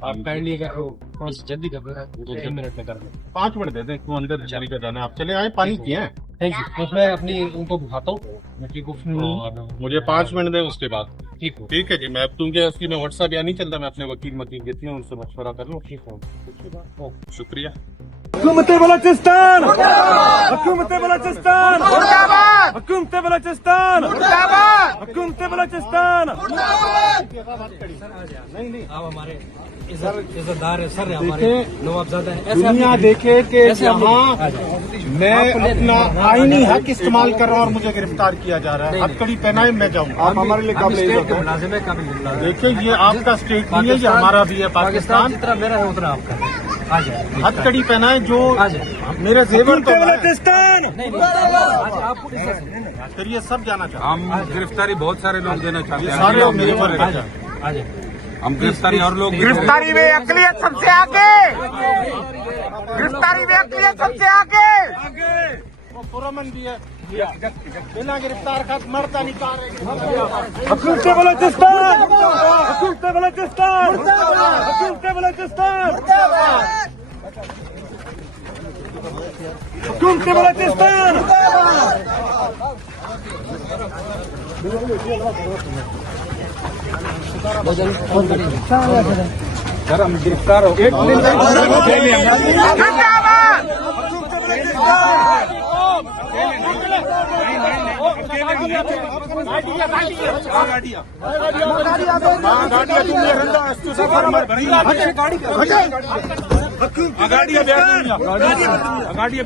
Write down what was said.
आप काइंडली कौन सी जल्दी कर रहे हैं 2-3 मिनट में कर दें। 5 मिनट दे दें, क्यों अंदर चली का जाना है। आप चले आए, पानी पिए हैं। Thank you. तो मैं अपनी उनको बुझाता हूँ मिट्टी को और मुझे 5 मिनट दें, उसके बाद ठीक हो। ठीक है जी। मैं क्योंकि उसकी मैं व्हाट्सएप या नहीं चलता, मैं अपने वकील जितने हैं उनसे मशवरा कर लूँ। ठीक हो। शुक्रिया। हुकूमत बलोचिस्तान, हुकूमत बलोचिस्तान, हुकूमत बलोचिस्तान, हुकूमत बलोचिस्तान। आप हमारे इज्जतदार है सर, हमारे नवाबजादा है। दुनिया देखे कि यहाँ मैं अपना आईनी हक इस्तेमाल कर रहा हूँ और मुझे गिरफ्तार किया जा रहा है। हथकड़ी पहनाए मैं जाऊँ। आप हमारे लिए काबिल इज्जत हैं। मुलाजिम है, काबिल इज्जत है। देखिए ये आपका स्टेट नहीं है, ये हमारा भी है पाकिस्तान। जितना मेरा है उतना आपका। आ जाए हथकड़ी पहनाए जो आ जाए। मेरे जेवर तो है। बलोचिस्तान, फिर ये सब जाना चाहते हम गिरफ्तारी बहुत सारे लोग देना चाहते हैं। हैं। सारे मेरे ऊपर आ जाए। हम गिरफ्तारी और लोग गिरफ्तारी में अकलियत सबसे आगे, गिरफ्तारी में अकलियत सबसे आगे। पुरमन भी है, बिना गिरफ्तार का मरता नहीं पा रहे। हुकूमत बलोचिस्तान, हुकूमत बलोचिस्तान, हुकूमत बलोचिस्तान, हुकूमत बलोचिस्तान। सर हम गिरफ्तार हो गए। गाड़ियाँ